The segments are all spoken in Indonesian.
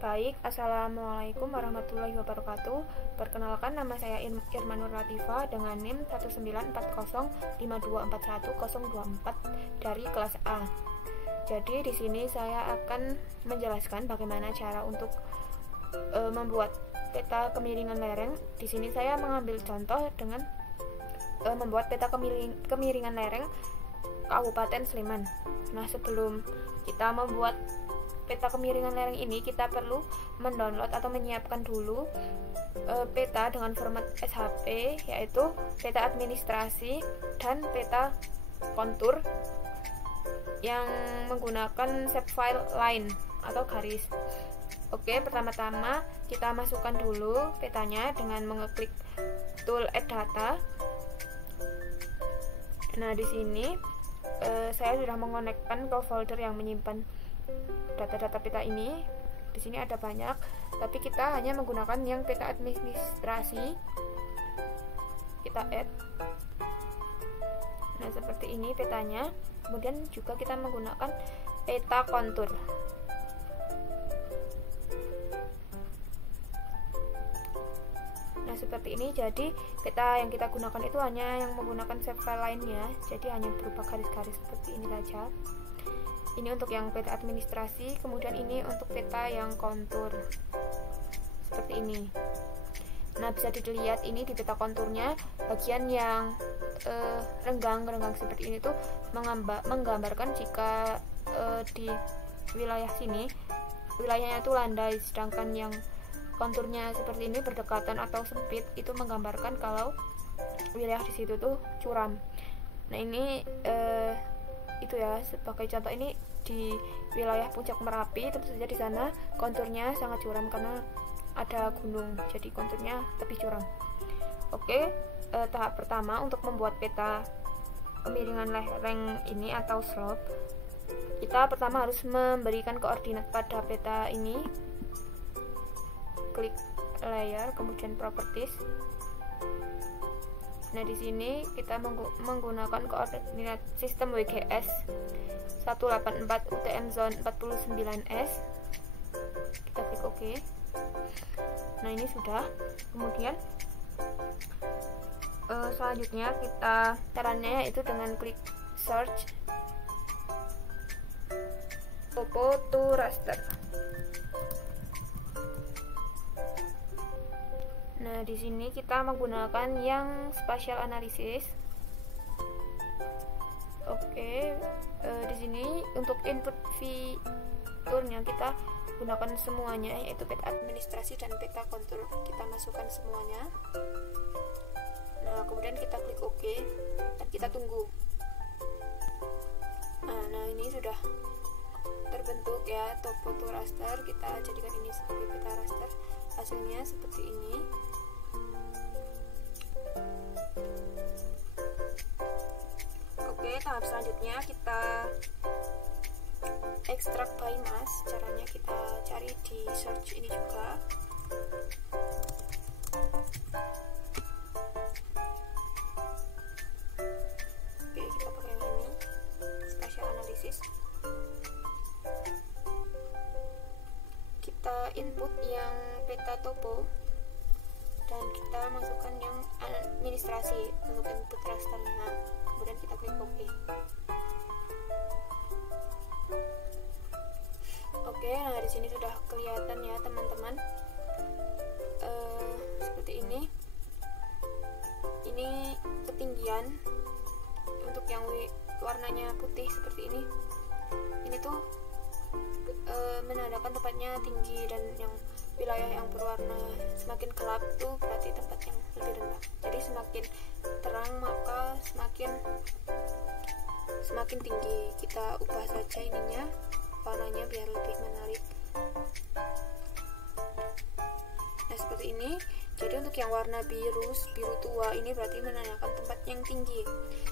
Baik, Assalamualaikum warahmatullahi wabarakatuh. Perkenalkan, nama saya Irmanur Latifa dengan NIM 19405241024 dari kelas A. Jadi di sini saya akan menjelaskan bagaimana cara untuk membuat peta kemiringan lereng. Di sini saya mengambil contoh dengan membuat peta kemiringan lereng Kabupaten Sleman. Nah, sebelum kita membuat peta kemiringan lereng ini, kita perlu mendownload atau menyiapkan dulu peta dengan format SHP, yaitu peta administrasi dan peta kontur yang menggunakan shapefile line atau garis. Oke, pertama-tama kita masukkan dulu petanya dengan mengeklik tool add data. Nah, di sini saya sudah mengonekkan ke folder yang menyimpan data-data peta ini. Di sini ada banyak, tapi kita hanya menggunakan yang peta administrasi. Kita add. Nah, seperti ini petanya. Kemudian juga kita menggunakan peta kontur. Nah, seperti ini. Jadi peta yang kita gunakan itu hanya yang menggunakan shapefile lainnya, jadi hanya berupa garis-garis seperti ini saja. Ini untuk yang peta administrasi, kemudian ini untuk peta yang kontur seperti ini. Nah, bisa dilihat ini di peta konturnya, bagian yang renggang seperti ini tuh menggambarkan jika di wilayah sini wilayahnya itu landai, sedangkan yang konturnya seperti ini berdekatan atau sempit itu menggambarkan kalau wilayah di situ tuh curam. Nah, ini itu ya, sebagai contoh, ini di wilayah Puncak Merapi, tentu saja di sana konturnya sangat curam karena ada gunung, jadi konturnya lebih curam. Oke, tahap pertama untuk membuat peta kemiringan lereng ini atau slope, kita pertama harus memberikan koordinat pada peta ini. Klik layer, kemudian properties. Nah, di sini kita menggunakan koordinat sistem WGS 184 UTM zone 49S. Kita klik OK. Nah, ini sudah. Kemudian selanjutnya caranya yaitu dengan klik search topo to raster. Nah, di sini kita menggunakan yang spatial analysis. Oke, di sini untuk input fiturnya kita gunakan semuanya, yaitu peta administrasi dan peta kontur. Kita masukkan semuanya. Nah, kemudian kita klik OK dan kita tunggu. Nah, ini sudah terbentuk ya topo to raster. Kita jadikan ini sebagai peta raster. Hasilnya seperti ini. Oke, tahap selanjutnya kita ekstrak by mass. Caranya kita cari di search ini juga. Oke, kita pakai yang ini, spatial analysis. Kita input yang peta topo dan kita masukkan yang administrasi untuk input rasternya. Kemudian kita klik OK. Oke, nah di sini sudah kelihatan ya teman-teman, seperti ini. Ini ketinggian untuk yang warnanya putih seperti ini. Ini tuh menandakan tempatnya tinggi, dan yang wilayah yang berwarna semakin gelap itu berarti tempat yang lebih rendah. Jadi semakin terang maka semakin tinggi. Kita ubah saja ininya, warnanya biar lebih menarik. Nah, seperti ini. Jadi untuk yang warna biru tua ini berarti menandakan tempat yang tinggi,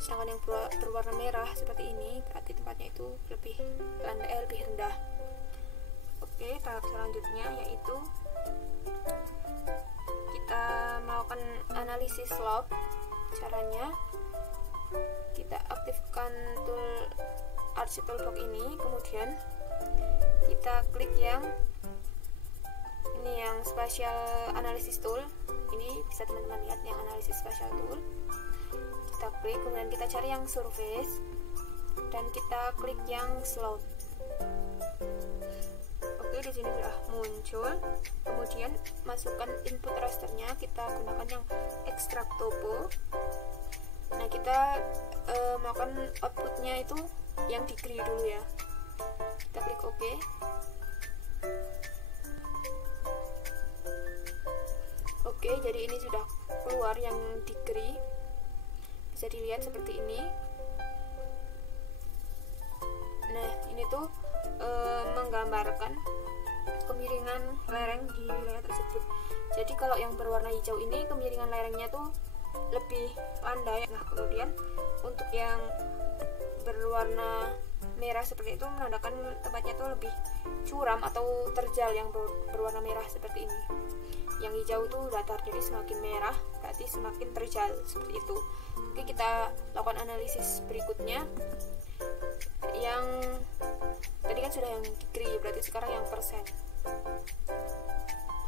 sedangkan yang berwarna merah seperti ini berarti tempatnya itu lebih rendah. Oke, tahap selanjutnya yaitu kita melakukan analisis slope. Caranya kita aktifkan tool architect toolbox ini, kemudian kita klik yang ini yang spatial analysis tool. Ini bisa teman-teman lihat yang analysis spatial tool. Kita klik, kemudian kita cari yang surface dan kita klik yang slope. Oke, di sini sudah muncul. Kemudian masukkan input rasternya, kita gunakan yang extract topo. Nah, kita maukan outputnya itu yang degree dulu ya. Kita klik OK. Oke, jadi ini sudah keluar yang degree. Bisa dilihat seperti ini. Nah, ini tuh menggambarkan kemiringan lereng di wilayah tersebut. Jadi kalau yang berwarna hijau ini kemiringan lerengnya tuh lebih landai. Nah, kemudian untuk yang berwarna merah seperti itu menandakan tempatnya tuh lebih curam atau terjal, yang berwarna merah seperti ini. Yang hijau tuh datar, jadi semakin merah berarti semakin terjal, seperti itu. Oke, kita lakukan analisis berikutnya. Yang tadi kan sudah yang degree, berarti sekarang yang persen.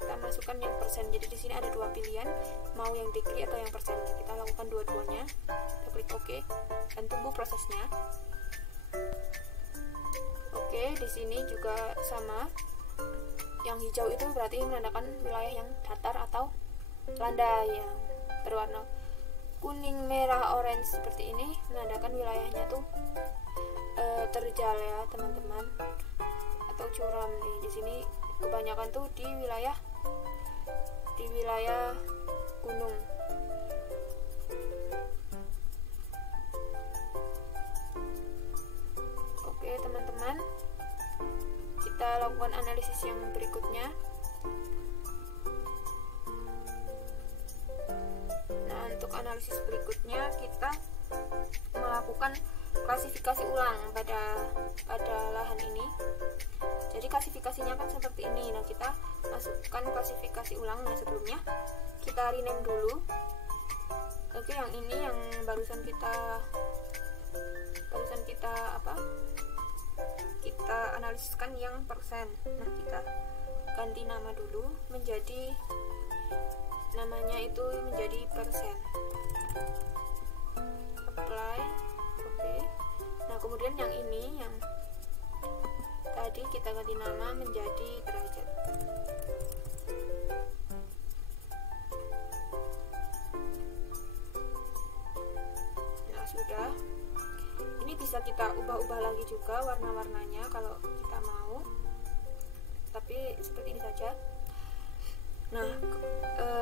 Kita masukkan yang persen. Jadi di sini ada dua pilihan, mau yang degree atau yang persen. Kita lakukan dua-duanya. Kita klik OK dan tunggu prosesnya. Oke, di sini juga sama. Yang hijau itu berarti menandakan wilayah yang datar atau landai. Yang berwarna kuning, merah, orange seperti ini menandakan wilayahnya tuh terjal ya teman-teman, atau curam nih. Di sini kebanyakan tuh di wilayah gunung. Oke teman-teman, kita lakukan analisis yang berikutnya. Nah, untuk analisis berikutnya kita melakukan klasifikasi ulang pada lahan ini. Jadi klasifikasinya kan seperti ini. Nah, kita masukkan klasifikasi ulang. Nah, sebelumnya kita rename dulu. Oke, yang ini yang barusan kita analisiskan yang persen. Nah, kita ganti nama dulu menjadi, namanya itu menjadi persen. Apply. Oke. Nah, kemudian yang ini yang tadi kita ganti nama menjadi derajat. Nah, sudah. Ini bisa kita ubah-ubah lagi juga warna-warnanya kalau kita mau. Tapi seperti ini saja. Nah,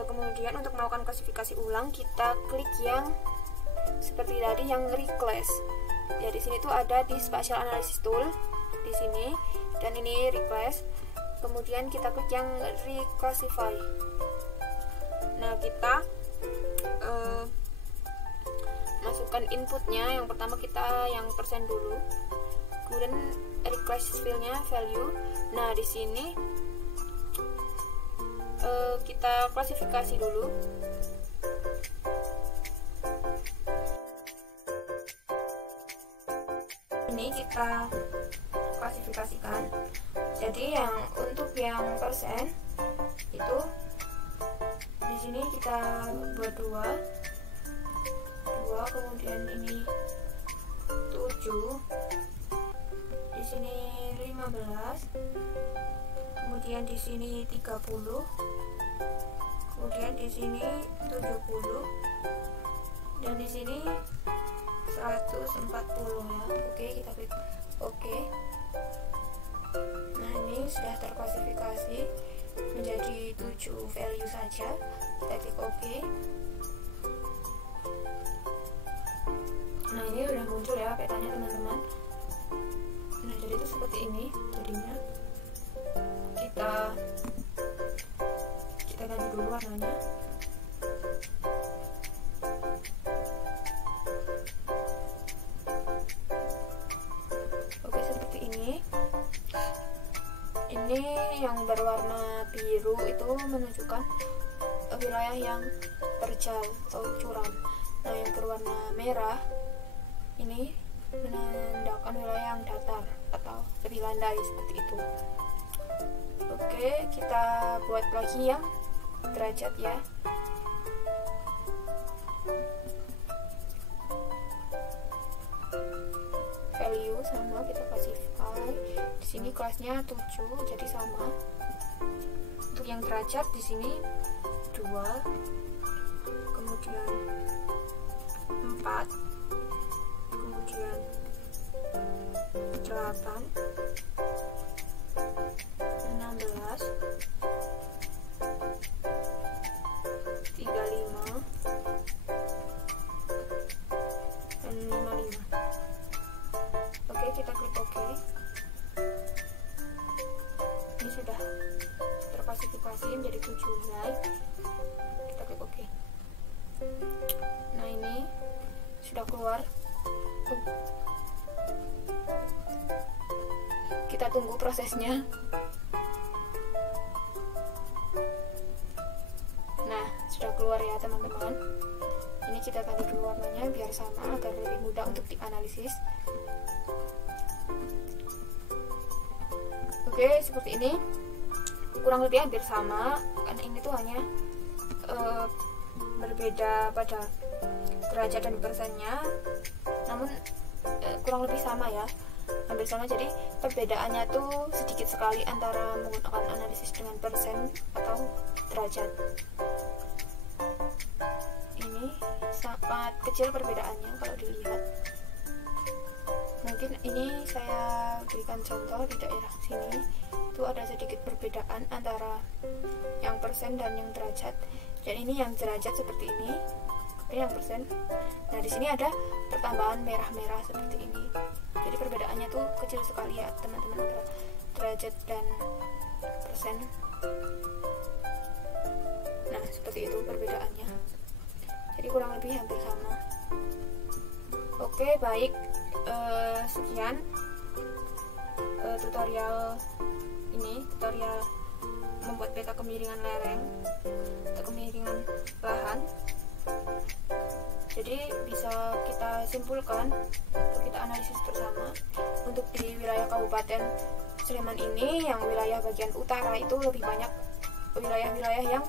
kemudian untuk melakukan klasifikasi ulang kita klik yang seperti tadi yang reclass. Ya, di sini tuh ada di spatial analysis tool di sini, dan ini reclass. Kemudian kita klik yang reclassify. Nah, kita masukkan inputnya. Yang pertama kita yang persen dulu. Kemudian reclass field-nya value. Nah, di sini kita klasifikasi dulu. Ini kita klasifikasikan. Jadi yang untuk yang persen itu di sini kita buat dua, kemudian ini 7, di sini 15, kemudian di sini 30, kemudian di sini 70, dan di sini 140 ya. Oke, kita klik oke. Nah, ini sudah terklasifikasi menjadi 7 value saja. Kita klik oke. Nah, ini udah muncul ya petanya teman-teman. Nah, jadi itu seperti ini jadinya. Kita ganti dulu warnanya. Oke, seperti ini. Ini yang berwarna biru itu menunjukkan wilayah yang terjal atau curam. Nah, yang berwarna merah ini menandakan wilayah yang datar atau lebih landai, seperti itu. Oke, Oke, kita buat lagi yang derajat ya. Value sama kita classify. Di sini kelasnya 7, jadi sama. Untuk yang derajat di sini 2, kemudian 4, kemudian 8, 16, 35, dan 55. Oke, kita klik OK. Ini sudah terklasifikasi menjadi 7 nilai. Kita klik OK. Nah, ini sudah keluar. Kita tunggu prosesnya. Nah, sudah keluar ya teman-teman. Ini kita ganti dulu warnanya biar sama agar lebih mudah untuk dianalisis. Oke, seperti ini. Kurang lebih hampir sama, karena ini tuh hanya berbeda pada derajat dan persennya, namun kurang lebih sama ya, hampir sama. Jadi perbedaannya tuh sedikit sekali antara menggunakan analisis dengan persen atau derajat. Ini sangat kecil perbedaannya kalau dilihat. Mungkin ini saya berikan contoh di daerah sini itu ada sedikit perbedaan antara yang persen dan yang derajat. Dan ini yang derajat seperti ini yang persen. Nah, di sini ada pertambahan merah-merah seperti ini. Jadi perbedaannya tuh kecil sekali ya teman-teman, antara derajat dan persen. Nah, seperti itu perbedaannya. Jadi kurang lebih hampir sama. Oke, baik. Sekian tutorial ini, tutorial membuat peta kemiringan lereng atau kemiringan lahan. Jadi bisa kita simpulkan atau kita analisis bersama, untuk di wilayah Kabupaten Sleman ini yang wilayah bagian utara itu lebih banyak wilayah-wilayah yang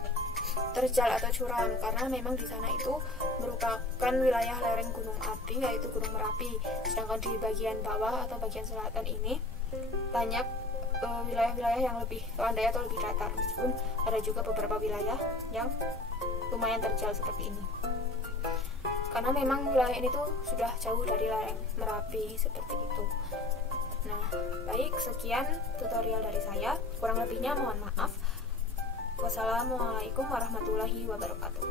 terjal atau curam, karena memang di sana itu merupakan wilayah lereng gunung api, yaitu Gunung Merapi. Sedangkan di bagian bawah atau bagian selatan ini banyak wilayah-wilayah yang lebih landai atau lebih datar, meskipun ada juga beberapa wilayah yang lumayan terjal seperti ini, karena memang wilayah ini tuh sudah jauh dari lereng Merapi seperti itu. Nah, baik, sekian tutorial dari saya, kurang lebihnya mohon maaf. Wassalamualaikum warahmatullahi wabarakatuh.